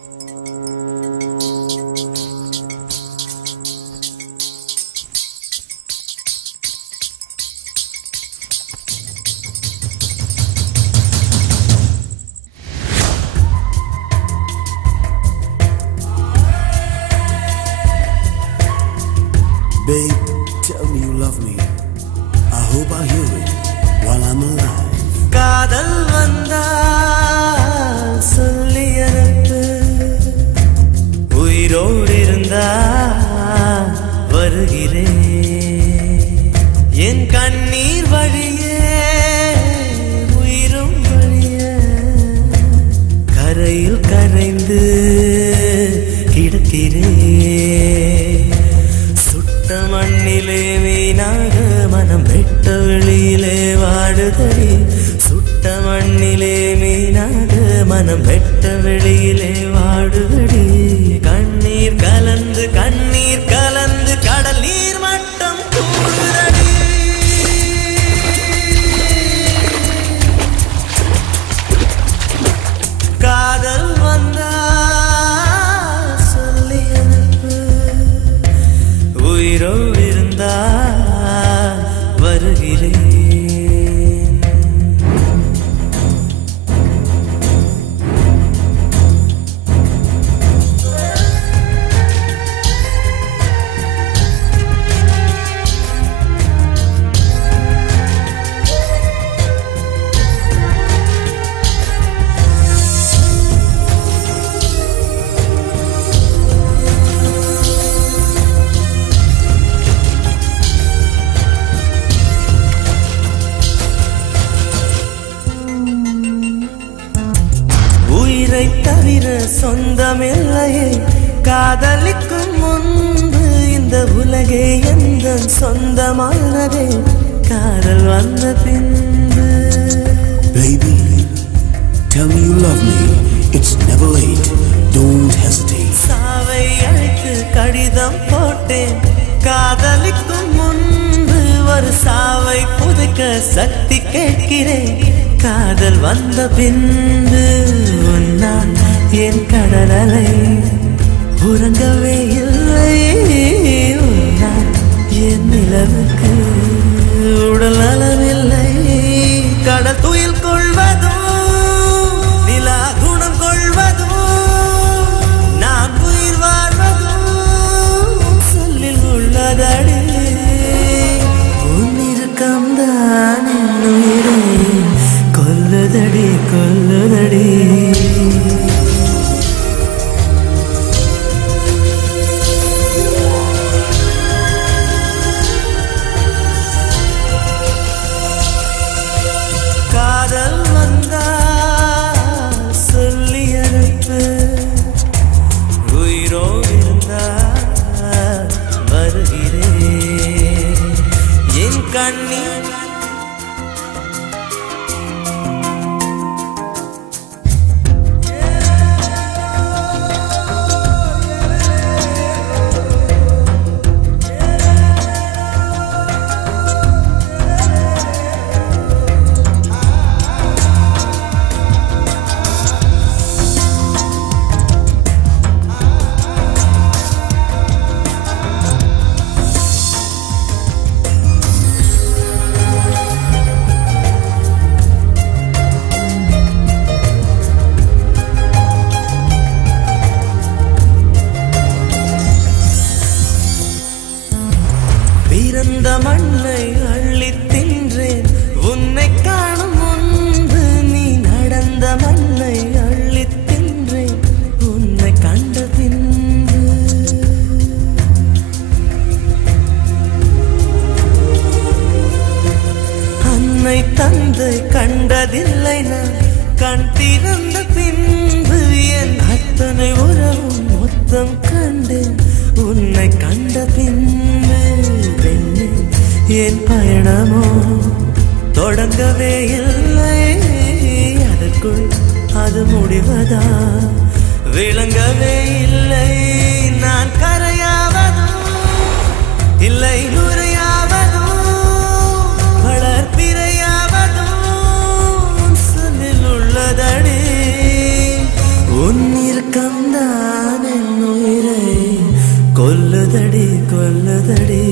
Babe, tell me you love me. I hope I hear it while I'm alive. காதல் வந்தால் சொல்லி அனுப்பு, உயிரோடு இருந்தா வருகிறேன். என் கண்ணீர் வழியே உயிரும் வழிய கரையில் கரைந்து கிடக்கிறேன். சுட்ட மண்ணிலே மீனாக மனம் வெட்ட வெளியிலே வாடுதடி. சுட்ட மண்ணிலே மீனாக மனம் வெட்ட வெளியிலே வாடுதடி. கண்ணீர் கலந்து கண்ணீர் கலந்து கடல் நீர் மட்டம் கூடுதடி. காதல் வந்தா சொல்லி அனுப்பு, உயிரோடு இருந்தா வருகிறேன். உயிரை தவிர சொந்தமில்லையே, காதலிக்கும் முன்பு இந்த உலகே எந்த சொந்தமானதே, காதல் வந்த பின்பு. Baby, tell me you love me. It's never late. Don't hesitate. சாவை அழைத்து கடிதம் போட்டேன், காதலிக்கும் முன்பு ஒரு சாவை புதைக்க சக்தி கேட்கிறேன். காதல் வந்த பின்பு உன்னால் என் கடல் அலை உறங்கவே இல்லை. உன்னால் என் நிலவுக்கு உடல் நலமில்லை. கடல் துயில் கொள்வதும் நிலா குணம் கொள்வதும் நான் உயிர் வாழ்வதும் சொல்லில் உள்ளதடி. உன்னிருக்கம் தான் என் உயிரை கொல்லுதடி கொல்லுதடி. காதல் வந்தா சொல்லி அனுப்பு, உயிரோடு இருந்தா வருகிறேன். என் கண்ணீர் பிறந்த மண்ணை அள்ளித் தின்றேன். உன்னை காணும் முன்பு நீ நடந்த மண்ணை அள்ளித் தின்றேன். உன்னை கண்ட பின்பு அன்னை தந்தை கண்டதில்லை நான். கண் திறந்த பின்பு என் அத்தனை உறவும் மொத்தம் கண்டேன். உன்னை கண்ட பின்பு என் பயணமோ தொடங்கவே இல்லை. அதற்குள் அது முடிவதா விளங்கவே இல்லை. நான் கரையாவதும் இல்லை நுரையாவதும் வளர்ப்பிரையாவதும் சொல்லில் உள்ளதடி. உன் இறுக்கம்தான் என் உயிரை கொல்லுதடி கொல்லுதடி